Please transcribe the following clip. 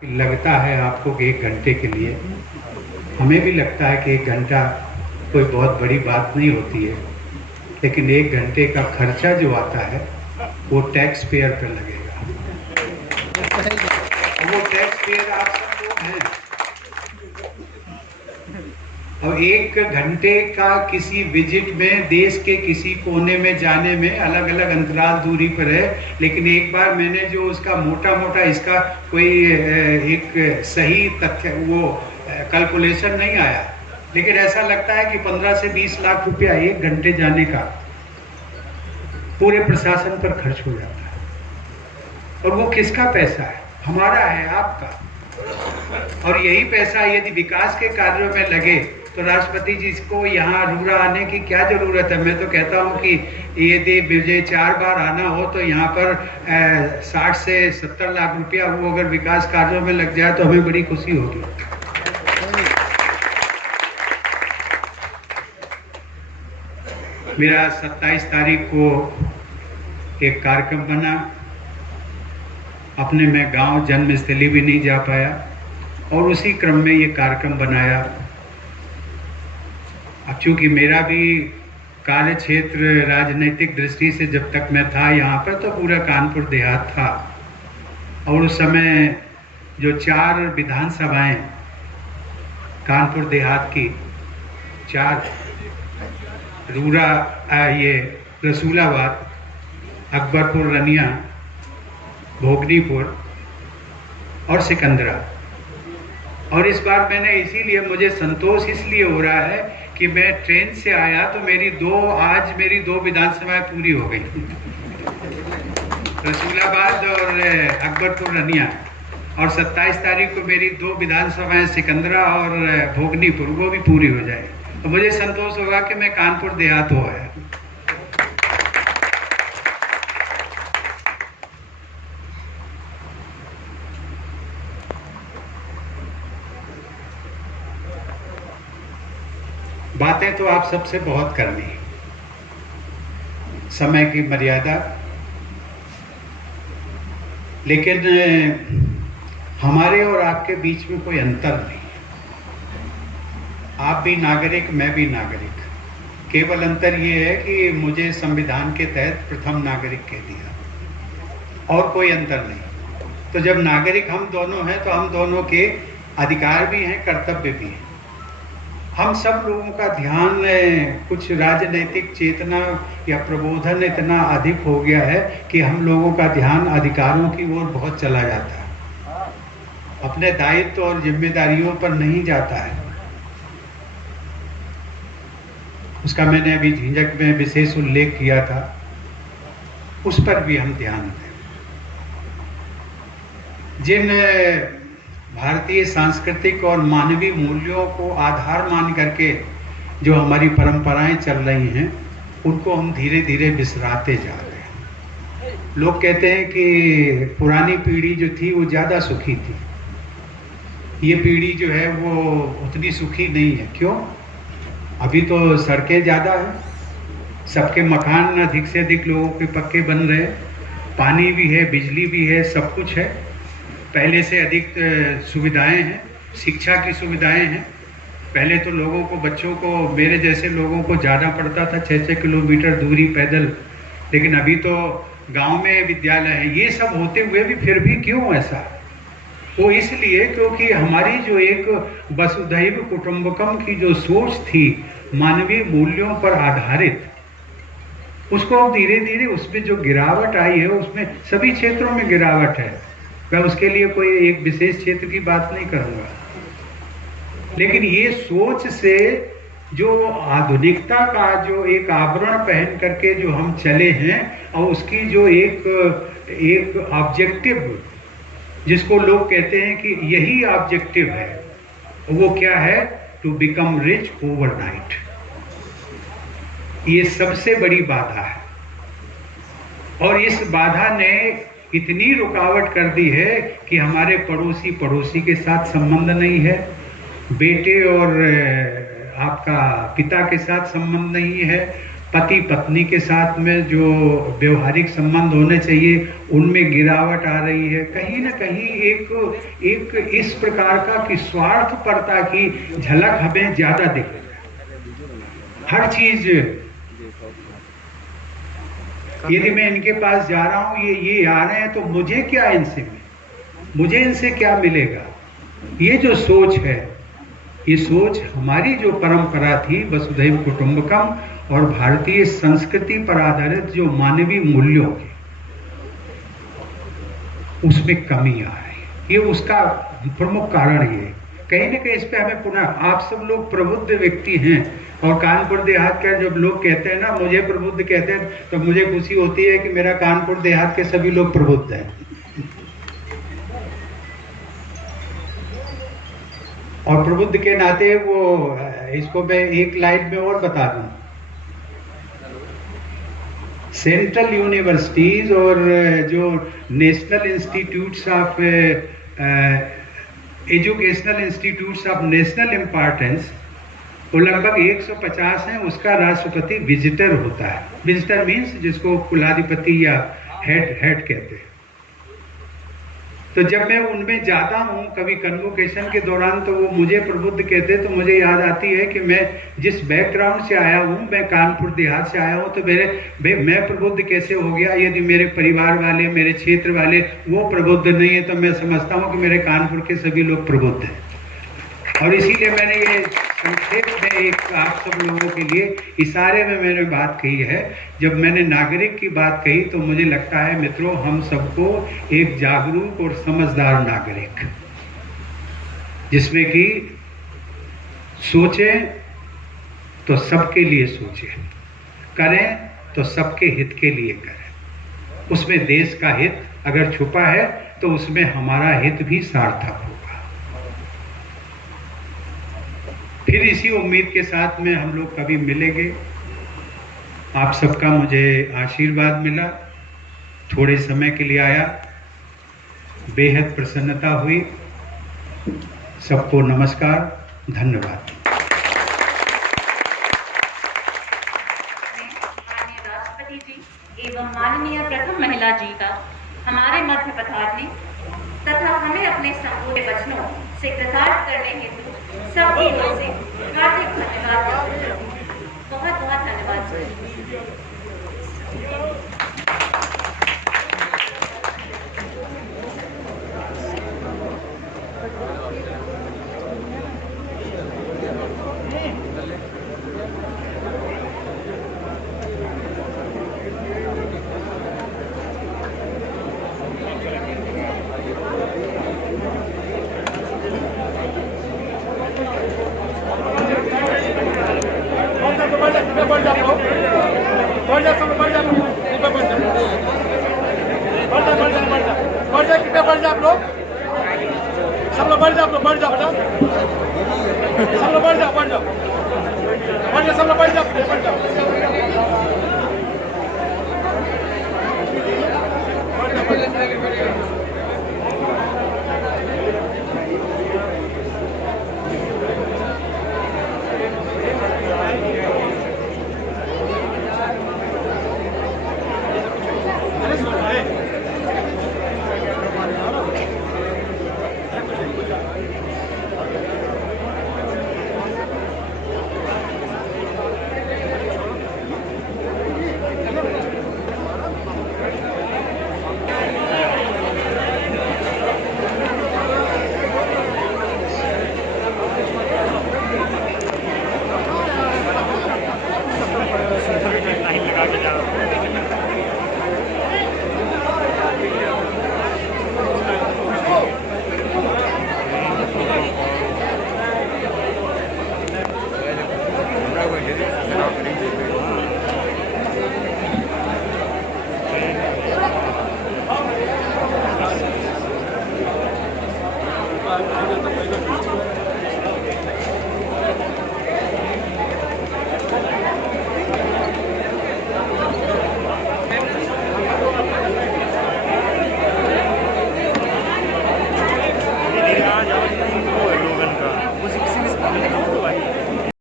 लगता है आपको कि 1 घंटे के लिए, हमें भी लगता है कि 1 घंटा कोई बहुत बड़ी बात नहीं होती है, लेकिन 1 घंटे का खर्चा जो आता है वो टैक्स पेयर पर लगेगा। वो टैक्स पेयर आप सब लोग हैं। और 1 घंटे का किसी विजिट में देश के किसी कोने में जाने में अलग अलग अंतराल दूरी पर है, लेकिन एक बार मैंने जो उसका मोटा मोटा इसका कोई एक सही तथ्य वो कैलकुलेशन नहीं आया, लेकिन ऐसा लगता है कि 15 से 20 लाख रुपया 1 घंटे जाने का पूरे प्रशासन पर खर्च हो जाता है। और वो किसका पैसा है? हमारा है, आपका। और यही पैसा यदि विकास के कार्यों में लगे तो राष्ट्रपति जी को यहाँ रूड़ा आने की क्या जरूरत है? मैं तो कहता हूँ कि यदि मुझे 4 बार आना हो तो यहाँ पर 60 से 70 लाख रुपया वो अगर विकास कार्यों में लग जाए तो हमें बड़ी खुशी होगी। मेरा 27 तारीख को एक कार्यक्रम बना, अपने मैं गांव जन्मस्थली भी नहीं जा पाया और उसी क्रम में ये कार्यक्रम बनाया। अब चूंकि मेरा भी कार्य क्षेत्र राजनीतिक दृष्टि से जब तक मैं था यहाँ पर तो पूरा कानपुर देहात था, और उस समय जो 4 विधानसभाएं कानपुर देहात की 4 रूरा ये रसूलाबाद, अकबरपुर, रनिया, भोगनीपुर और सिकंदरा। और इस बार मैंने इसीलिए मुझे संतोष इसलिए हो रहा है कि मैं ट्रेन से आया तो आज मेरी 2 विधानसभाएं पूरी हो गई, रसूलाबाद और अकबरपुर, रनिया। और 27 तारीख को मेरी 2 विधानसभाएं सिकंदरा और भोगनीपुर वो भी पूरी हो जाए तो मुझे संतोष होगा कि मैं कानपुर देहात हो आया। बातें तो आप सबसे बहुत करनी है, समय की मर्यादा, लेकिन हमारे और आपके बीच में कोई अंतर नहीं है। आप भी नागरिक, मैं भी नागरिक, केवल अंतर ये है कि मुझे संविधान के तहत प्रथम नागरिक कह दिया और कोई अंतर नहीं। तो जब नागरिक हम दोनों हैं तो हम दोनों के अधिकार भी हैं, कर्तव्य भी हैं। हम सब लोगों का ध्यान कुछ राजनीतिक चेतना या प्रबोधन इतना अधिक हो गया है कि हम लोगों का ध्यान अधिकारों की ओर बहुत चला जाता है, अपने दायित्व और जिम्मेदारियों पर नहीं जाता है। उसका मैंने अभी झिंझक में विशेष उल्लेख किया था, उस पर भी हम ध्यान दें। जिन भारतीय सांस्कृतिक और मानवीय मूल्यों को आधार मान करके जो हमारी परंपराएं चल रही हैं उनको हम धीरे धीरे बिसराते जा रहे हैं। लोग कहते हैं कि पुरानी पीढ़ी जो थी वो ज़्यादा सुखी थी, ये पीढ़ी जो है वो उतनी सुखी नहीं है। क्यों? अभी तो सड़कें ज़्यादा हैं, सबके मकान अधिक से अधिक लोगों के पक्के बन रहे, पानी भी है, बिजली भी है, सब कुछ है, पहले से अधिक सुविधाएं हैं, शिक्षा की सुविधाएं हैं। पहले तो लोगों को, बच्चों को, मेरे जैसे लोगों को जाना पड़ता था 6-6 किलोमीटर दूरी पैदल, लेकिन अभी तो गांव में विद्यालय है। ये सब होते हुए भी फिर भी क्यों ऐसा? वो इसलिए क्योंकि हमारी जो एक वसुधैव कुटुंबकम की जो सोच थी मानवीय मूल्यों पर आधारित, उसको धीरे धीरे उसमें जो गिरावट आई है, उसमें सभी क्षेत्रों में गिरावट है। मैं उसके लिए कोई एक विशेष क्षेत्र की बात नहीं करूंगा, लेकिन ये सोच से जो आधुनिकता का जो एक आवरण पहन करके जो हम चले हैं और उसकी जो एक ऑब्जेक्टिव जिसको लोग कहते हैं कि यही ऑब्जेक्टिव है, वो क्या है? To become rich overnight. ये सबसे बड़ी बाधा है और इस बाधा ने इतनी रुकावट कर दी है कि हमारे पड़ोसी के साथ संबंध नहीं है, बेटे और आपका पिता के साथ संबंध नहीं है, पति पत्नी के साथ में जो व्यवहारिक संबंध होने चाहिए उनमें गिरावट आ रही है। कहीं ना कहीं एक इस प्रकार का कि स्वार्थपरता की झलक हमें ज्यादा दिख रही है। हर चीज, यदि मैं इनके पास जा रहा हूं, ये आ रहे हैं, तो मुझे क्या इनसे मुझे इनसे क्या मिलेगा? ये जो सोच है, ये सोच हमारी जो परंपरा थी वसुधैव कुटुंबकम और भारतीय संस्कृति पर आधारित जो मानवीय मूल्यों के, उसमें कमी आ रही है। ये उसका प्रमुख कारण ये कहीं ना कहीं इस पे हमें पुनः, आप सब लोग प्रबुद्ध व्यक्ति हैं और कानपुर देहात के जब लोग कहते हैं ना मुझे प्रबुद्ध कहते हैं, तो मुझे खुशी होती है कि मेरा कानपुर देहात के सभी लोग प्रबुद्ध हैं। और प्रबुद्ध के नाते वो, इसको मैं एक लाइन में और बता दूं, सेंट्रल यूनिवर्सिटीज और जो national institutes of educational institutes of national importance, वो लगभग 150 हैं। उसका राष्ट्रपति विजिटर होता है। विजिटर मीन्स जिसको कुलाधिपति या हेड कहते हैं। तो जब मैं उनमें जाता हूं कभी कन्वोकेशन के दौरान, तो वो मुझे प्रबुद्ध कहते हैं, तो मुझे याद आती है कि मैं जिस बैकग्राउंड से आया हूं, मैं कानपुर देहात से आया हूं, तो मैं प्रबुद्ध कैसे हो गया? यदि मेरे परिवार वाले, मेरे क्षेत्र वाले वो प्रबुद्ध नहीं है, तो मैं समझता हूं कि मेरे कानपुर के सभी लोग प्रबुद्ध हैं। और इसीलिए मैंने ये संक्षेप में एक आप सब लोगों के लिए इशारे में मैंने बात कही है। जब मैंने नागरिक की बात कही, तो मुझे लगता है मित्रों, हम सबको एक जागरूक और समझदार नागरिक, जिसमें कि सोचें तो सबके लिए सोचें, करें तो सबके हित के लिए करें। उसमें देश का हित अगर छुपा है, तो उसमें हमारा हित भी सार्थक होगा। फिर इसी उम्मीद के साथ में हम लोग कभी मिलेंगे। आप सबका मुझे आशीर्वाद मिला, थोड़े समय के लिए आया, बेहद प्रसन्नता हुई। सबको नमस्कार, धन्यवाद। माननीय राष्ट्रपति जी एवं माननीय प्रथम महिला जी का हमारे मध्य पधारने तथा हमें अपने संपूर्ण वचनों से कृतार्थ करने हेतु सभी ओर से हार्दिक धन्यवाद। बहुत बहुत धन्यवाद। सब लोग बढ़ जाओ